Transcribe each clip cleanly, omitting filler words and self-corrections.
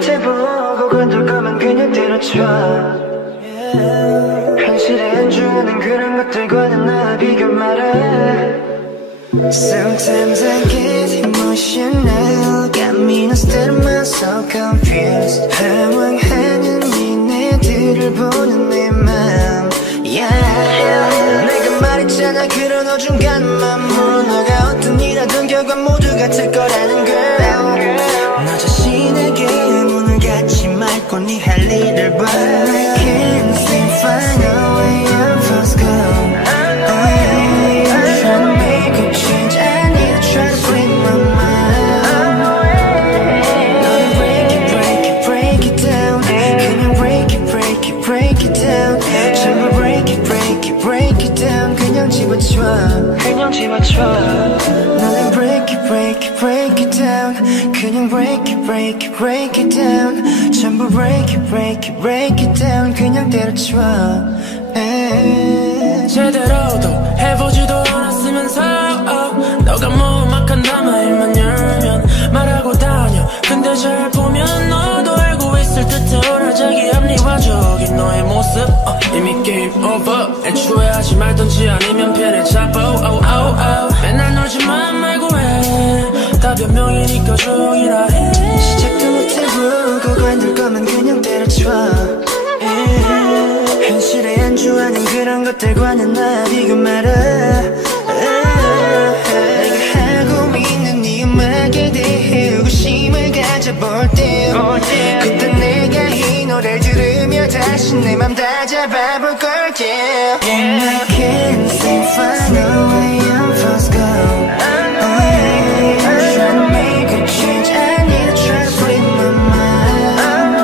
못해 보고 건들 거면 그냥 때려쳐. 현실에 안주하는 그런 것들과는 나 비교 말해. Sometimes I get emotional, got me instead of myself confused. 방황하는 니네들을 보는 내 맘, yeah. 내가 말했잖아 그런 어중간한 맘으로 너가 어떤 일하든 결과 모두 같을 거라는 girl. 너 자신에게 문을 닫지 말고 네 할 일을 봐. I can't seem to find a way out of this girl. 그냥 집어쳐. 나는 break it, break it, break it down. 그냥 break it, break it, break it down. 전부 break it, break it, break it down. 그냥 때려쳐. 제대로도 해보지도 않았으면서 너가 무막한다면 입만 열면 말하고 다녀. 근데 잘 보면 너도 알고 있을 듯해. 자기 합리화적인 너의 모습 이미 게임 오버. 애초에 하지 말던지 아니면 피를 잡아. 맨날 놀지만 말고 해. 다 변명이니까 조용히라 해. 시작도 못해보고 관둘 거면 그냥 때려쳐. 현실에 안주하는 그런 것들과는 나 비교 말아. 내가 하고 있는 이 음악에 대해 의구심을 가져볼 때 그때 내가 이 노래를 들으며 다시 내 맘 다 잡아볼 걸게. I can't seem to find a way out of this girl. I'm trying to make a change. I need to try to free my mind.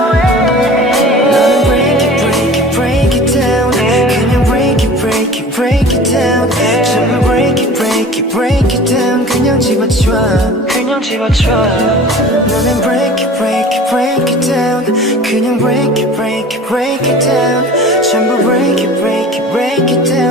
너는 break it, break it, break it down. 그냥 break it, break it, break it down. 전부 break it, break it, break it down. 그냥 집어쳐. 그냥 집어쳐. 너는 break it, break it, break it down. 그냥 break it, break it, break it down. 전부 break it, break it, break it down.